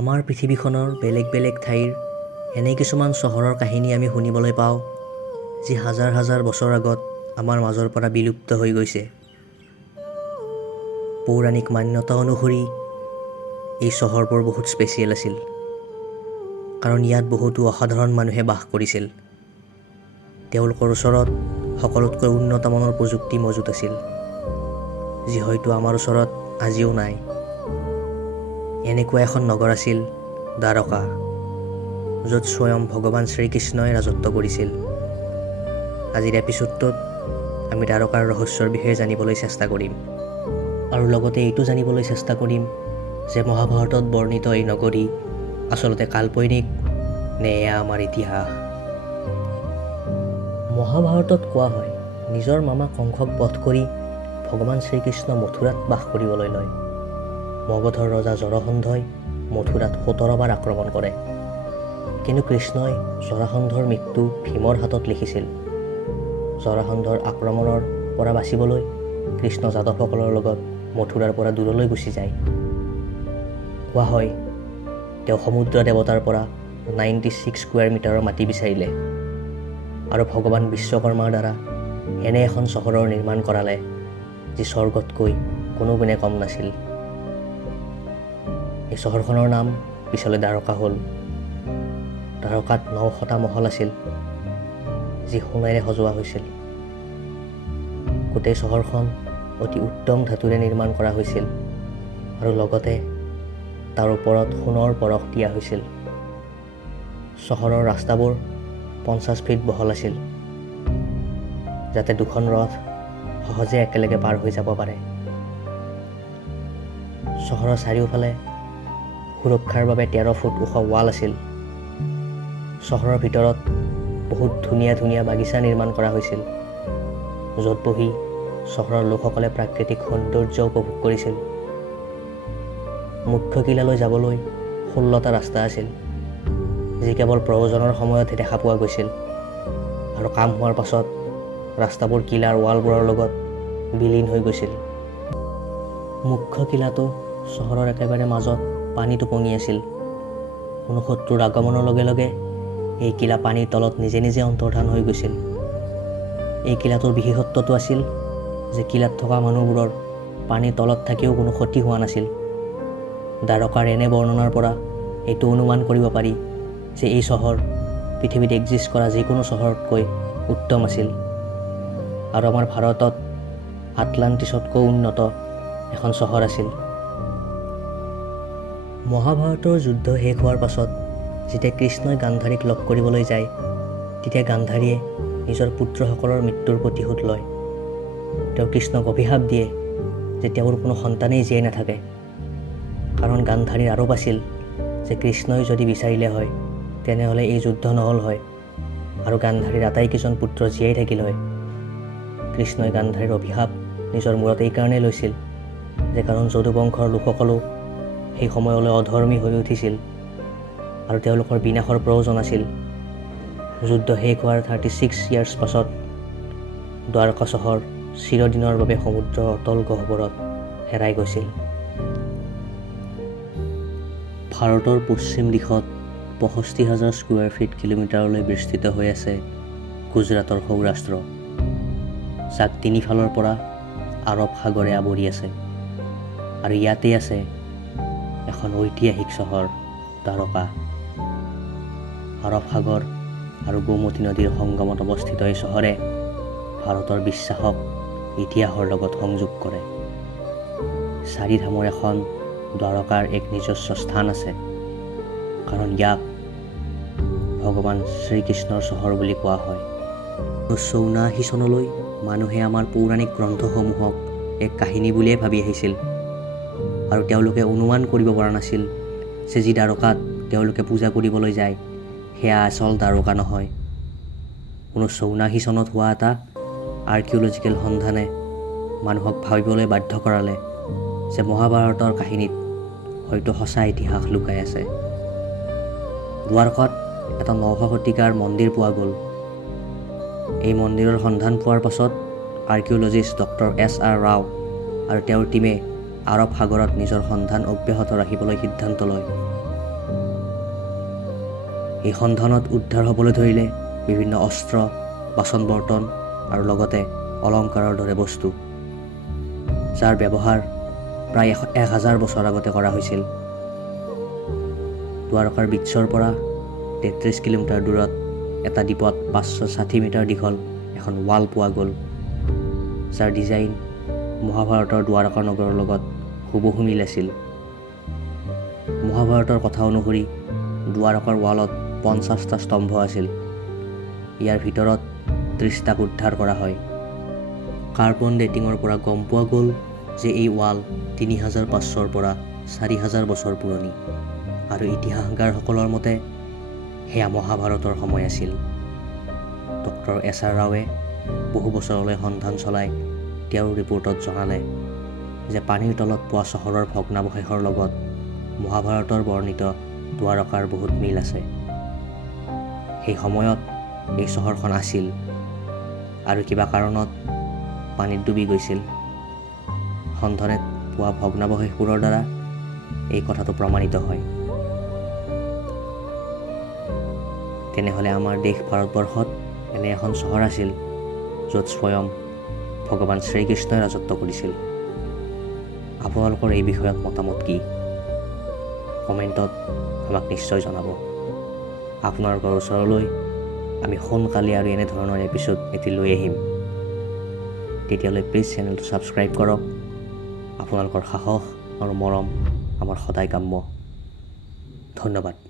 আমাৰ পৃথিৱীখনৰ বেলেগ বেলেগ ঠাইৰ এনে কিছুমান চহৰৰ কাহিনী আমি শুনিবলৈ পাওঁ, যি হাজাৰ হাজাৰ বছৰ আগত আমাৰ মাজৰ পৰা বিলুপ্ত হৈ গৈছে। পৌৰাণিক মান্যতা অনুসৰি এই চহৰবোৰ বহুত স্পেচিয়েল আছিল, কাৰণ ইয়াত বহুতো অসাধাৰণ মানুহে বাস কৰিছিল। তেওঁলোকৰ ওচৰত সকলোতকৈ উন্নতমানৰ প্ৰযুক্তি মজুত আছিল, যি হয়তো আমাৰ ওচৰত আজিও নাই। এনেকুৱা এখন নগৰ আছিল দ্বাৰকা, য'ত স্বয়ং ভগৱান শ্ৰীকৃষ্ণই ৰাজত্ব কৰিছিল। আজিৰ এপিছ'ডটোত আমি দ্বাৰকাৰ ৰহস্যৰ বিষয়ে জানিবলৈ চেষ্টা কৰিম, আৰু লগতে এইটো জানিবলৈ চেষ্টা কৰিম যে মহাভাৰতত বৰ্ণিত এই নগৰী আচলতে কাল্পনিক নে এয়া আমাৰ ইতিহাস। মহাভাৰতত কোৱা হয়, নিজৰ মামা কংসক বধ কৰি ভগৱান শ্ৰীকৃষ্ণ মথুৰাত বাস কৰিবলৈ লয়। মগধৰ ৰজা জৰাসন্ধই মথুৰাত 17 বাৰ আক্ৰমণ কৰে, কিন্তু কৃষ্ণই জৰাসন্ধৰ মৃত্যু ভীমৰ হাতত লিখিছিল। জৰাসন্ধৰ আক্ৰমণৰ পৰা বাচিবলৈ কৃষ্ণ যাদৱসকলৰ লগত মথুৰাৰ পৰা দূৰলৈ গুচি যায়। কোৱা হয়, তেওঁ সমুদ্ৰ দেৱতাৰ পৰা 96 স্কুৱেৰ মিটাৰৰ মাটি বিচাৰিলে, আৰু ভগৱান বিশ্বকৰ্মাৰ দ্বাৰা এনে এখন চহৰৰ নিৰ্মাণ কৰালে, যি স্বৰ্গতকৈ কোনো গুণে কম নাছিল। এই চহৰখনৰ নাম পিছলৈ দ্বাৰকা হ'ল। দ্বাৰকাত 900টা মহল আছিল, যি সোণেৰে সজোৱা হৈছিল। গোটেই চহৰখন অতি উত্তম ধাতুৰে নিৰ্মাণ কৰা হৈছিল, আৰু লগতে তাৰ ওপৰত সোণৰ পৰশ দিয়া হৈছিল। চহৰৰ ৰাস্তাবোৰ 50 ফিট বহল আছিল, যাতে দুখন ৰথ সহজে একেলগে পাৰ হৈ যাব পাৰে। চহৰৰ চাৰিওফালে সুৰক্ষাৰ বাবে 13 ফুট ওখ ৱাল আছিল। চহৰৰ ভিতৰত বহুত ধুনীয়া ধুনীয়া বাগিচা নিৰ্মাণ কৰা হৈছিল, য'ত বহি চহৰৰ লোকসকলে প্ৰাকৃতিক সৌন্দৰ্য উপভোগ কৰিছিল। মুখ্য কিলালৈ যাবলৈ 16টা ৰাস্তা আছিল, যি কেৱল প্ৰয়োজনৰ সময়তহে দেখা পোৱা গৈছিল, আৰু কাম হোৱাৰ পাছত ৰাস্তাবোৰ কিলাৰ ৱালবোৰৰ লগত বিলীন হৈ গৈছিল। মুখ্য কিলাটো চহৰৰ একেবাৰে মাজত পানীত উপঙি আছিল। কোনো শত্ৰুৰ আগমনৰ লগে লগে এই কিলা পানীৰ তলত নিজে নিজে অন্তৰ্ধান হৈ গৈছিল। এই কিলাটোৰ বিশেষত্বটো আছিল যে কিলাত থকা মানুহবোৰৰ পানীৰ তলত থাকিও কোনো ক্ষতি হোৱা নাছিল। দ্বাৰকাৰ এনে বৰ্ণনাৰ পৰা এইটো অনুমান কৰিব পাৰি যে এই চহৰ পৃথিৱীত এক্সিষ্ট কৰা যিকোনো চহৰতকৈ উত্তম আছিল, আৰু আমাৰ ভাৰতত আটলাণ্টিছতকৈ উন্নত এখন চহৰ আছিল। মহাভাৰতৰ যুদ্ধ শেষ হোৱাৰ পাছত যেতিয়া কৃষ্ণই গান্ধাৰীক লগ কৰিবলৈ যায়, তেতিয়া গান্ধাৰীয়ে নিজৰ পুত্ৰসকলৰ মৃত্যুৰ প্ৰতিশোধ লয়। তেওঁ কৃষ্ণক অভিশাপ দিয়ে যে তেওঁৰ কোনো সন্তানেই জীয়াই নাথাকে, কাৰণ গান্ধাৰীৰ আৰোপ আছিল যে কৃষ্ণই যদি বিচাৰিলে হয় তেনেহ'লে এই যুদ্ধ নহ'ল হয়, আৰু গান্ধাৰীৰ আটাইকেইজন পুত্ৰ জীয়াই থাকিল হয়। কৃষ্ণই গান্ধাৰীৰ অভিশাপ নিজৰ মূৰত এইকাৰণেই লৈছিল যে কাৰণ যদু বংশৰ লোকসকলো সেই সময়লৈ অধৰ্মী হৈ উঠিছিল, আৰু তেওঁলোকৰ বিনাশৰ প্ৰয়োজন আছিল। যুদ্ধ শেষ হোৱাৰ 36 ইয়াৰ্ছ পাছত দ্বাৰকা চহৰ চিৰদিনৰ বাবে সমুদ্ৰৰ অতল গহ্বৰত হেৰাই গৈছিল। ভাৰতৰ পশ্চিম দিশত 65,000 স্কুৱেৰ ফিট কিলোমিটাৰলৈ বিস্তৃত হৈ আছে গুজৰাটৰ সৌৰাষ্ট্ৰ, যাক তিনিফালৰ পৰা আৰৱ সাগৰে আৱৰি আছে, আৰু ইয়াতেই আছে এখন ঐতিহাসিক চহৰ দ্বাৰকা। আৰৱ সাগৰ আৰু গোমতী নদীৰ সংগমত অৱস্থিত এই চহৰে ভাৰতৰ বিশ্বাসক ইতিহাসৰ লগত সংযোগ কৰে। চাৰিধামৰ এখন দ্বাৰকাৰ এক নিজস্ব স্থান আছে, কাৰণ ইয়াক ভগৱান শ্ৰীকৃষ্ণৰ চহৰ বুলি কোৱা হয়। 1979 চনলৈ মানুহে আমাৰ পৌৰাণিক গ্ৰন্থসমূহক এক কাহিনী বুলিয়ে ভাবি আহিছিল, আৰু তেওঁলোকে অনুমান কৰিব পৰা নাছিল যে যি দ্বাৰকাত তেওঁলোকে পূজা কৰিবলৈ যায় সেয়া আচল দ্বাৰকা নহয়। 1979 চনত হোৱা এটা আৰ্কিঅ'লজিকেল সন্ধানে মানুহক ভাবিবলৈ বাধ্য কৰালে যে মহাভাৰতৰ কাহিনীত হয়তো সঁচা ইতিহাস লুকাই আছে। দ্বাৰকাত এটা 9শ শতিকাৰ মন্দিৰ পোৱা গ'ল। এই মন্দিৰৰ সন্ধান পোৱাৰ পাছত আৰ্কিঅ'লজিষ্ট ডক্টৰ S.R. ৰাও আৰু তেওঁৰ টীমে আৰৱ সাগৰত নিজৰ সন্ধান অব্যাহত ৰাখিবলৈ সিদ্ধান্ত লয়। এই সন্ধানত উদ্ধাৰ হ'বলৈ ধৰিলে বিভিন্ন অস্ত্ৰ, বাচন বৰ্তন আৰু লগতে অলংকাৰৰ দৰে বস্তু, যাৰ ব্যৱহাৰ প্ৰায় 1000 বছৰ আগতে কৰা হৈছিল। দ্বাৰকাৰ বিটছৰ পৰা 33 কিলোমিটাৰ দূৰত এটা দ্বীপত 560 মিটাৰ দীঘল এখন ৱাল পোৱা গ'ল, যাৰ ডিজাইন মহাভাৰতৰ দ্বাৰকা নগৰৰ লগত হুবহু মিল আছিল। মহাভাৰতৰ কথা অনুসৰি দ্বাৰকাৰ ৱালত 50টা স্তম্ভ আছিল। ইয়াৰ ভিতৰত 30টাক উদ্ধাৰ কৰা হয়। কাৰ্বন ডেটিঙৰ পৰা গম পোৱা গ'ল যে এই ৱাল 3500ৰ পৰা 4000 বছৰ পুৰণি, আৰু ইতিহাসকাৰসকলৰ মতে সেয়া মহাভাৰতৰ সময় আছিল। ডক্টৰ এছ.আৰ. ৰাওৱে বহু বছৰলৈ সন্ধান চলাই তেওঁৰ ৰিপৰ্টত জনালে যে পানীৰ তলত পোৱা চহৰৰ ভগ্নাৱশেষৰ লগত মহাভাৰতৰ বৰ্ণিত দ্বাৰকাৰ বহুত মিল আছে। সেই সময়ত এই চহৰখন আছিল আৰু কিবা কাৰণত পানীত ডুবি গৈছিল। সন্ধানত পোৱা ভগ্নাৱশেষবোৰৰ দ্বাৰা এই কথাটো প্ৰমাণিত হয়। তেনেহ'লে আমাৰ দেশ ভাৰতবৰ্ষত এনে এখন চহৰ আছিল য'ত স্বয়ং ভগৱান শ্ৰীকৃষ্ণই ৰাজত্ব কৰিছিল। আপোনালোকৰ এই বিষয়ত মতামত কি? কমেণ্টত আমাক নিশ্চয় জনাব। আপোনালোকৰ ওচৰলৈ আমি সোনকালে আৰু এনেধৰণৰ এপিছ'ড এটি লৈ আহিম। তেতিয়ালৈ প্লিজ চেনেলটো ছাবস্ক্ৰাইব কৰক। আপোনালোকৰ সাহস আৰু মৰম আমাৰ সদায় কাম্য। ধন্যবাদ।